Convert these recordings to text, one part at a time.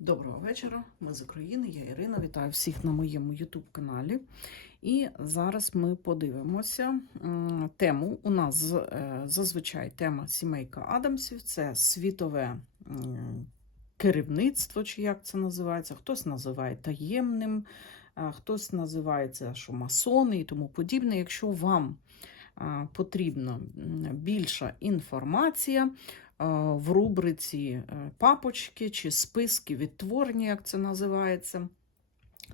Доброго вечора, ми з України, я Ірина. Вітаю всіх на моєму YouTube каналі. І зараз ми подивимося тему. У нас е, зазвичай тема сімейка Адамсів це світове керівництво, чи як це називається. Хтось називає таємним, а хтось називається, що масони і тому подібне. Якщо вам потрібна більша інформація, е, в рубриці е, папочки чи списки відтворення, як це називається.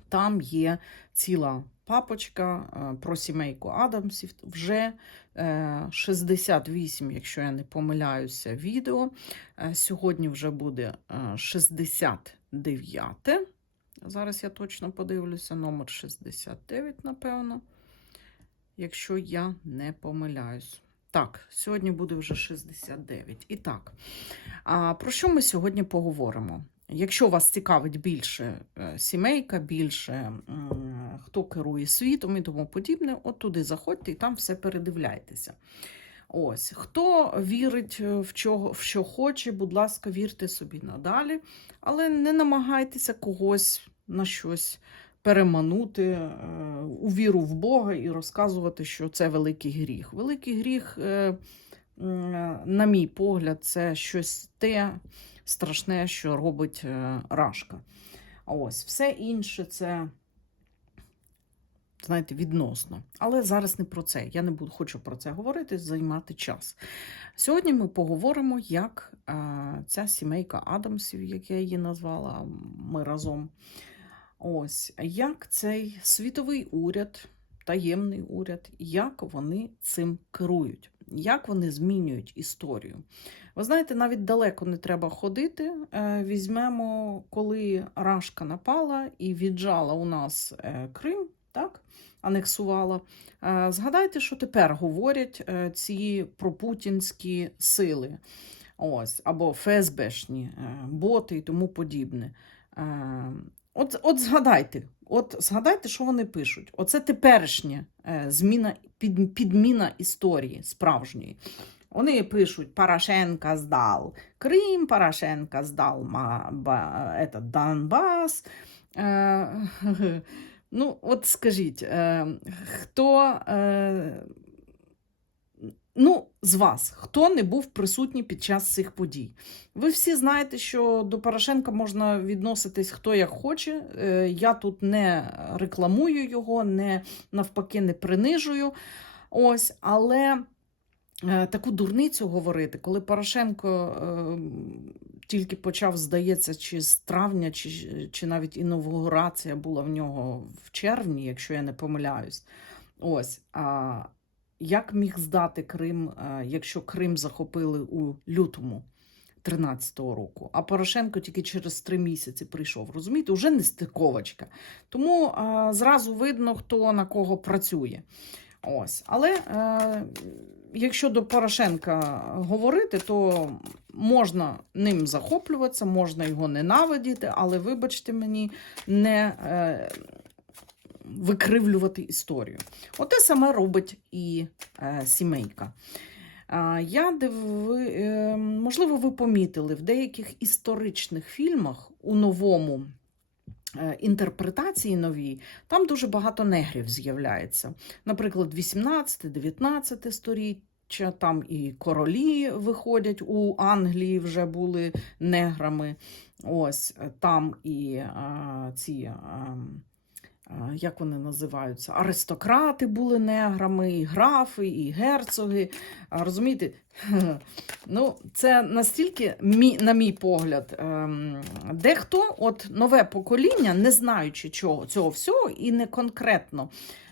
Там є ціла папочка е, про сімейку Адамсів. Вже е, 68, якщо я не помиляюся, відео. Е, Сьогодні вже буде е, 69. Зараз я точно подивлюся, номер 69, напевно, якщо я не помиляюсь. Так, сьогодні буде вже 69. І так, а про що ми сьогодні поговоримо? Якщо вас цікавить більше е, сімейка, більше хто керує світом і тому подібне, от туди заходьте і там все передивляйтеся. Ось, хто вірить е, в, чого, в що хоче, будь ласка, вірте собі надалі, але не намагайтеся когось на щось переманути е, у віру в Бога і розказувати, що це великий гріх. Великий гріх, е, на мій погляд, це щось те страшне, що робить е, Рашка. А ось все інше це, знаєте, відносно. Але зараз не про це. Я не буду хочу про це говорити, займати час. Сьогодні ми поговоримо, як е, ця сімейка Адамсів, як я її назвала, ми разом. Ось як цей світовий уряд, таємний уряд, як вони цим керують, як вони змінюють історію. Ви знаєте, навіть далеко не треба ходити. Е, Візьмемо, коли Рашка напала і віджала у нас е, Крим, так, анексувала. Е, Згадайте, що тепер говорять ці пропутінські сили. Ось, або ФСБшні боти і тому подібне. От, от згадайте, от згадайте, що вони пишуть. Оце теперішня е, зміна, під, підміна історії справжньої. Вони пишуть Порошенко здал Крим, ма, ба, этот, Донбас. Е, ну, от скажіть, е, хто. Е, Ну, з вас, хто не був присутній під час цих подій. Ви всі знаєте, що до Порошенка можна відноситись хто як хоче. Е, Я тут не рекламую його, не навпаки, не принижую. Ось, але е, таку дурницю говорити, коли Порошенко е, тільки почав, здається, чи з травня, чи, чи навіть інаугурація була в нього в червні, якщо я не помиляюсь. Ось. Як міг здати Крим, е, якщо Крим захопили у лютому 13-го року, а Порошенко тільки через три місяці прийшов. Розумієте, вже не стиковочка. Тому а, зразу видно, хто на кого працює. Ось. Але е, якщо до Порошенка говорити, то можна ним захоплюватися, можна його ненавидіти, але, вибачте мені, не. Е, викривлювати історію. Оте саме робить і е, сімейка. А, я диви, е, можливо, ви помітили в деяких історичних фільмах у новому е, інтерпретації новій, там дуже багато негрів з'являється. Наприклад, 18-19 сторіччя, там і королі виходять у Англії вже були неграми. Ось там і а, ці. А, а, як вони називаються? Аристократи були неграми, і графи, і герцоги. Розумієте? Ну, це настільки, на мій погляд, ем, дехто, от нове покоління, не знаючи чого, цього всього, і не конкретно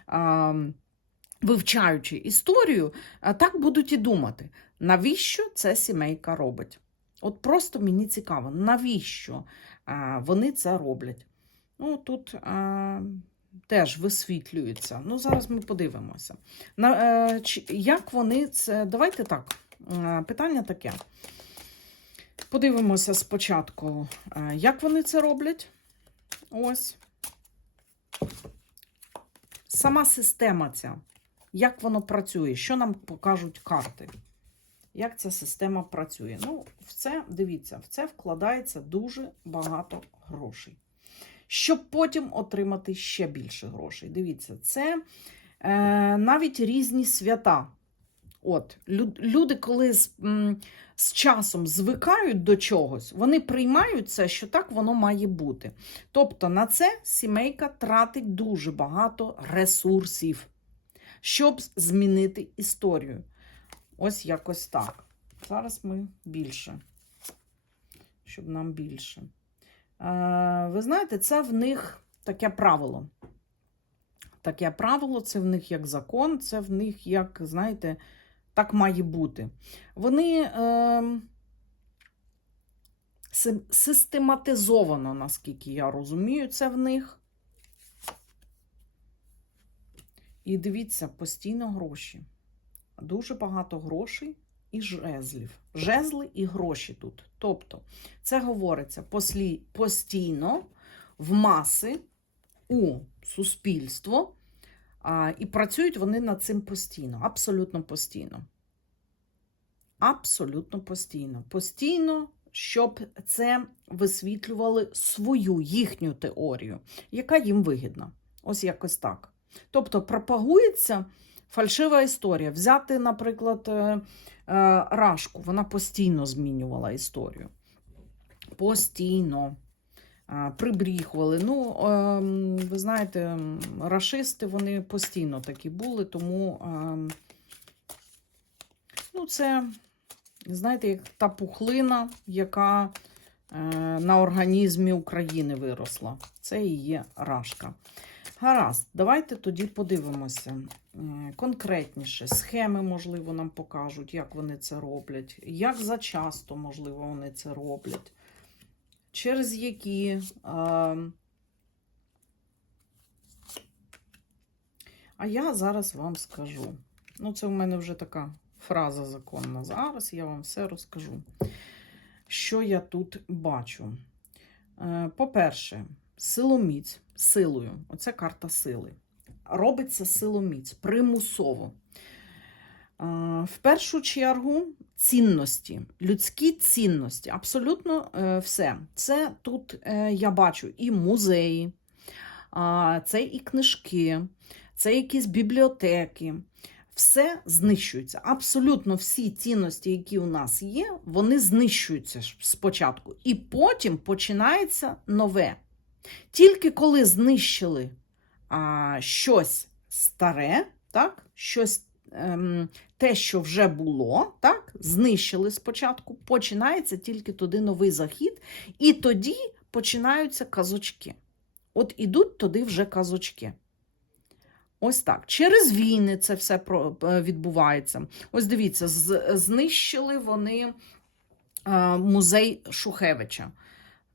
ем, вивчаючи історію, так будуть і думати, навіщо це сімейка робить? От просто мені цікаво, навіщо вони це роблять? Ну, тут а, теж висвітлюється. Ну, зараз ми подивимося. На, е, чи, як вони це. Давайте так. е, Питання таке. Подивимося спочатку, е, як вони це роблять. Ось. Сама система ця. Як воно працює, що нам покажуть карти? як ця система працює. Ну, в це, дивіться, в це вкладається дуже багато грошей. Щоб потім отримати ще більше грошей. Дивіться, це е, навіть різні свята. От, люди, коли з, з часом звикають до чогось, вони приймають це, що так воно має бути. Тобто на це сімейка тратить дуже багато ресурсів, щоб змінити історію. Ось якось так. Зараз ми більше, щоб нам більше. Е, ви знаєте, це в них таке правило. Таке правило, це в них як закон, це в них як, знаєте, так має бути. Вони е, систематизовано, наскільки я розумію, це в них. І дивіться, постійно гроші. Дуже багато грошей і жезлів. Жезли і гроші тут. Тобто, це говориться послі, постійно в маси у суспільство, а, і працюють вони над цим постійно, абсолютно постійно. Абсолютно постійно. Постійно, щоб це висвітлювали свою їхню теорію, яка їм вигідна. Ось якось так. Тобто пропагується фальшива історія. Взяти, наприклад, е, е, Рашку, вона постійно змінювала історію. Постійно. Прибріхували. Ну, ем, ви знаєте, рашисти вони постійно такі були, тому ем, ну, це, знаєте, як та пухлина, яка е, на організмі України виросла. Це і є рашка. Гаразд, давайте тоді подивимося е, конкретніше. Схеми, можливо, нам покажуть, як вони це роблять, як зачасто, можливо, вони це роблять, через які. е, А я зараз вам скажу. Ну, це в мене вже така фраза законна. Зараз я вам все розкажу. Що я тут бачу? Е, По-перше, силоміць силою. Оце карта сили. Робиться силоміць примусово. В першу чергу цінності, людські цінності, абсолютно е, все. Це тут е, я бачу і музеї, це і книжки, це якісь бібліотеки. Все знищується. Абсолютно всі цінності, які у нас є, вони знищуються спочатку. І потім починається нове. Тільки коли знищили а, щось старе, так, щось ем, те, що вже було, так, знищили спочатку, починається тільки туди новий захід, і тоді починаються казочки. От ідуть туди вже казочки. Ось так. Через війни це все е, відбувається. Ось дивіться, знищили вони е, музей Шухевича.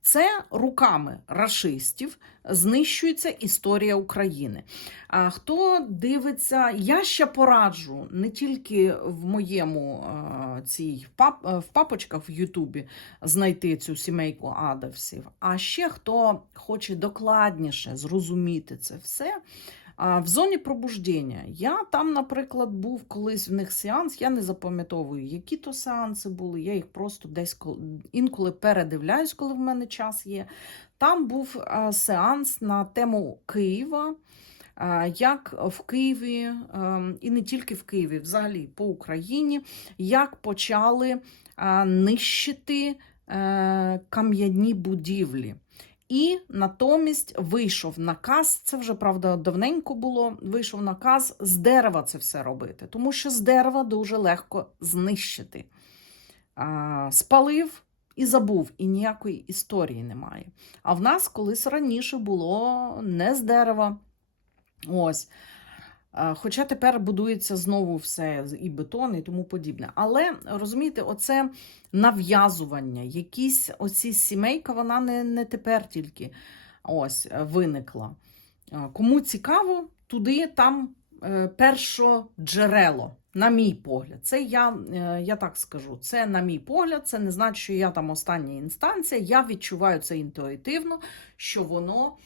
Це руками рашистів знищується історія України. А хто дивиться, я ще пораджу не тільки в моєму цій е, в папочках в Ютубі знайти цю сімейку адовсів, а ще хто хоче докладніше зрозуміти це все. А в зоні пробуждення. Я там, наприклад, був колись в них сеанс, я не запам'ятовую, які то сеанси були. Я їх просто десь кол- інколи передивляюсь, коли в мене час є. Там був сеанс на тему Києва. Як в Києві, ем, і не тільки в Києві, взагалі по Україні, як почали нищити е, кам'яні будівлі. І натомість вийшов наказ, це вже правда давненько було. Вийшов наказ з дерева це все робити, тому що з дерева дуже легко знищити. Спалив і забув, і ніякої історії немає. А в нас колись раніше було не з дерева. Ось. Хоча тепер будується знову все і бетон, і тому подібне. Але розумієте, оце нав'язування, якісь оці сімейка, вона не, не тепер тільки ось е, виникла. Кому цікаво, туди там е, першоджерело, на мій погляд. Це я, е, я так скажу, це на мій погляд, це не значить, що я там остання інстанція. Я відчуваю це інтуїтивно, що воно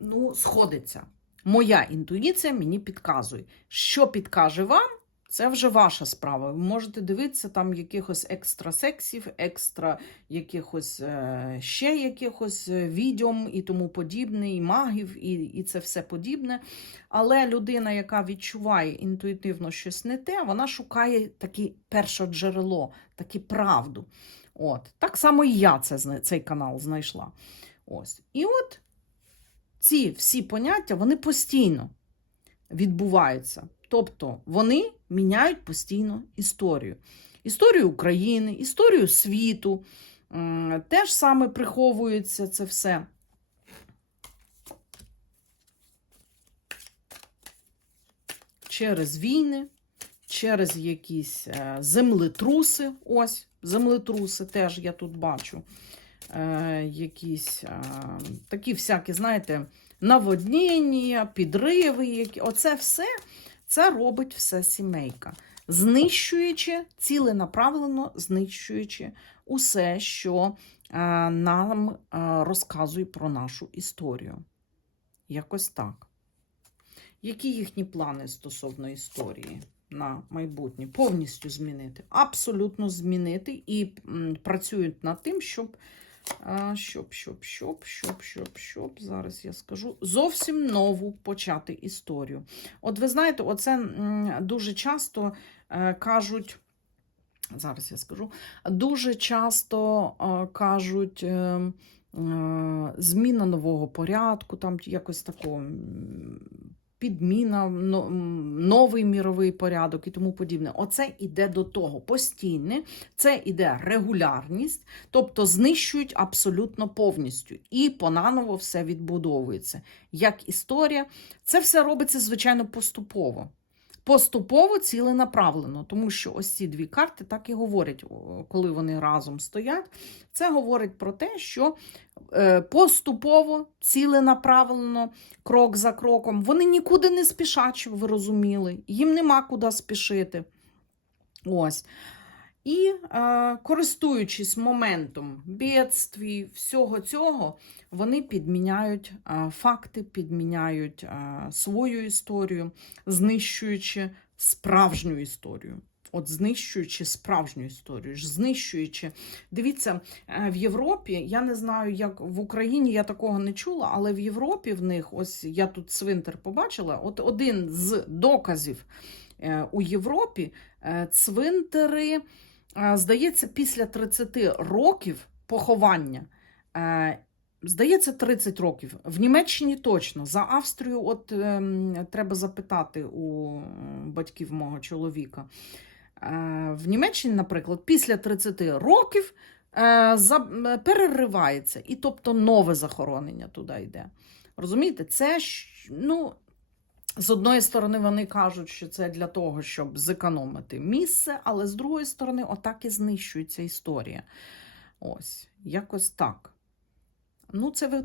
ну, сходиться. Моя інтуїція мені підказує. Що підкаже вам, Це вже ваша справа. Ви можете дивитися там якихось екстра сексів, екстра якихось е, ще якихось е, відьом і тому подібне, і магів, і, і це все подібне. Але людина, яка відчуває інтуїтивно щось не те, вона шукає таке перше джерело, таке правду. От. Так само і я це, цей канал знайшла. Ось. І от ці всі поняття вони постійно відбуваються. Тобто вони міняють постійно історію. Історію України, історію світу. Теж саме приховується це все. Через війни, через якісь е, землетруси. Ось, землетруси теж я тут бачу. Е, якісь е, такі всякі, знаєте, наводнення, підриви. Які... Оце все це робить все сімейка, знищуючи, ціленаправлено знищуючи усе, що е, нам е, розказує про нашу історію. Якось так. Які їхні плани стосовно історії на майбутнє? Повністю змінити, абсолютно змінити і працюють над тим, щоб, щоб, щоб, щоб, щоб, щоб, щоб, зараз я скажу, зовсім нову почати історію. От ви знаєте, оце дуже часто е, кажуть. Зараз я скажу. Дуже часто е, кажуть е, зміна нового порядку, там якось такого підміна, новий міровий порядок і тому подібне. Оце іде до того постійне, це іде регулярність, тобто знищують абсолютно повністю і понаново все відбудовується. Як історія, це все робиться, звичайно, поступово. Поступово ціленаправлено, тому що ось ці дві карти так і говорять, коли вони разом стоять. Це говорить про те, що е, поступово, ціленаправлено, крок за кроком. Вони нікуди не спішать, щоб ви розуміли. Їм нема куди спішити. Ось. І е, користуючись моментом бідстві, всього цього, вони підміняють е, факти, підміняють е, свою історію, знищуючи справжню історію. От знищуючи справжню історію, знищуючи. Дивіться, е, в Європі, я не знаю, як в Україні я такого не чула, але в Європі в них, ось я тут цвинтар побачила, от один з доказів е, у Європі е, цвинтари, здається, після 30 років поховання. е, Здається, 30 років. В Німеччині точно. За Австрію, от ем, треба запитати у батьків мого чоловіка. Е, в Німеччині, наприклад, після 30 років е, переривається, і тобто нове захоронення туди йде. Розумієте, це ну, з одної сторони, вони кажуть, що це для того, щоб зекономити місце, але з другої сторони, отак і знищується історія. Ось, якось так. Ну, це ви-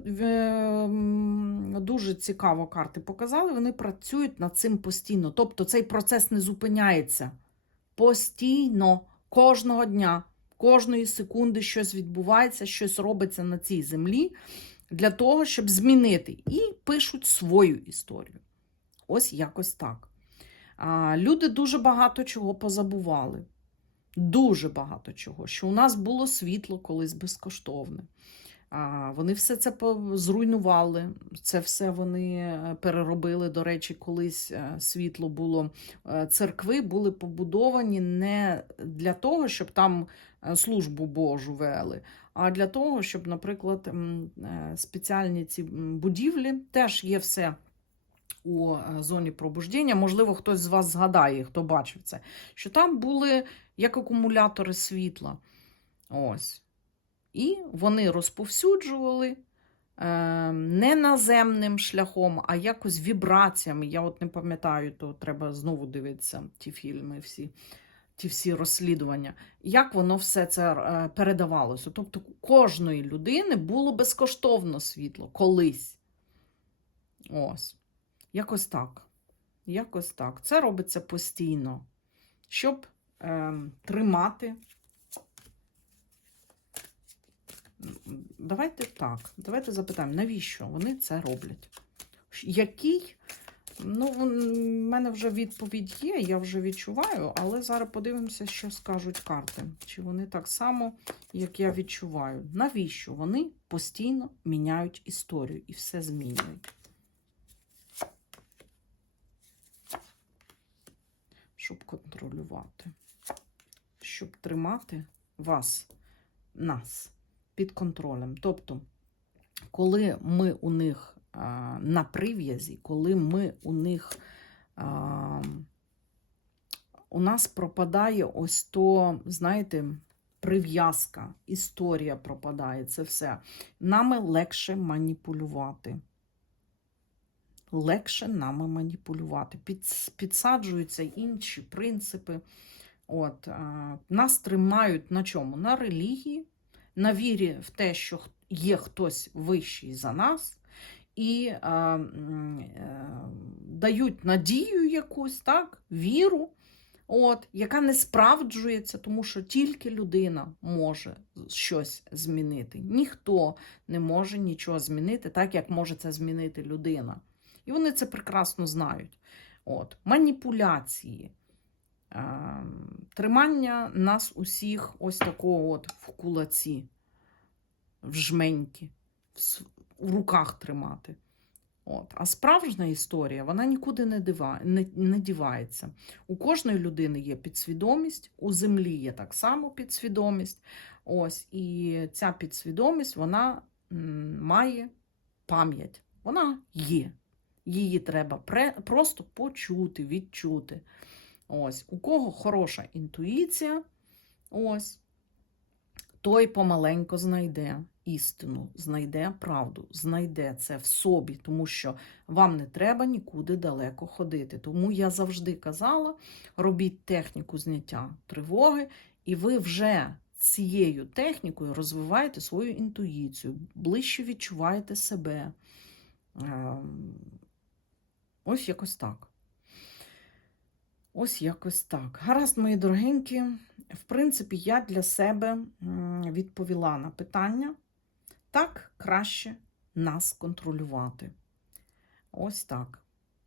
дуже цікаво карти показали. Вони працюють над цим постійно. Тобто цей процес не зупиняється. Постійно, кожного дня, кожної секунди щось відбувається, щось робиться на цій землі для того, щоб змінити. І пишуть свою історію. Ось якось так. Люди дуже багато чого позабували. Дуже багато чого. Що у нас було світло колись безкоштовне. Вони все це зруйнували. Це все вони е, переробили. До речі, колись е, світло було. е, Церкви були побудовані не для того, щоб там службу Божу вели, а для того, щоб, наприклад, спеціальні ці будівлі теж є все. У е, зоні пробуждення, можливо, хтось з вас згадає, хто бачив це, що там були як акумулятори світла. Ось. І вони розповсюджували е, не наземним шляхом, а якось вібраціями. Я от не пам'ятаю, то треба знову дивитися ті фільми, всі, ті всі розслідування. Як воно все це е, передавалося? Тобто, кожної людини було безкоштовно світло колись. Ось. Якось так. Якось так. Це робиться постійно, щоб е, тримати. Давайте так. Давайте запитаємо, навіщо вони це роблять? Який Ну, в мене вже відповідь є, я вже відчуваю, але зараз подивимося, що скажуть карти. Чи вони так само, як я відчуваю. Навіщо вони постійно міняють історію і все змінюють? Щоб контролювати, щоб тримати вас, нас під контролем. Тобто, коли ми у них а, на прив'язі, коли ми у них а, у нас пропадає ось то, знаєте, прив'язка, історія пропадає, це все. Нами легше маніпулювати. Легше нами маніпулювати. Під, підсаджуються інші принципи. От, нас тримають на чому? На релігії, на вірі в те, що є хтось вищий за нас, і е, е, дають надію якусь, так, віру, от, яка не справджується, тому що тільки людина може щось змінити. Ніхто не може нічого змінити, так як може це змінити людина. І вони це прекрасно знають. От, маніпуляції. е, Тримання нас усіх ось такого от в кулаці, в жменьки, в, в руках тримати. От. А справжня історія, вона нікуди не, дива, не, не дівається. У кожної людини є підсвідомість, у землі є так само підсвідомість. Ось, і ця підсвідомість вона м, має пам'ять. Вона є. Її треба просто почути, відчути. Ось, у кого хороша інтуїція, ось, той помаленько знайде істину, знайде правду, знайде це в собі, тому що вам не треба нікуди далеко ходити. Тому я завжди казала: робіть техніку зняття тривоги, і ви вже цією технікою розвиваєте свою інтуїцію, ближче відчуваєте себе. Ось якось так. Ось якось так. Гаразд, мої дорогенькі. В принципі, я для себе відповіла на питання. Так краще нас контролювати. Ось так.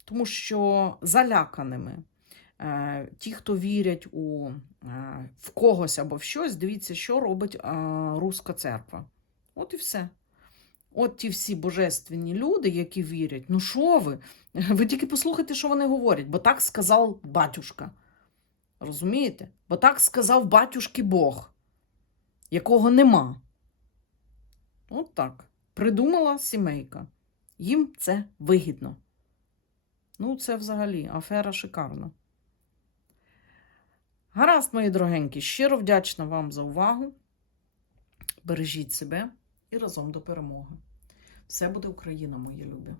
Тому що заляканими е, ті, хто вірять у, е, в когось або в щось, дивіться, що робить е, Руська церква. От і все. От ті всі божественні люди, які вірять, ну що ви? Ви тільки послухайте, що вони говорять, бо так сказав батюшка. Розумієте? Бо так сказав батюшки Бог, якого нема. От так. Придумала сімейка. Їм це вигідно. Ну, це взагалі афера шикарна. Гаразд, мої дорогенькі, щиро вдячна вам за увагу. Бережіть себе і разом до перемоги. Все буде Україна, мої любі.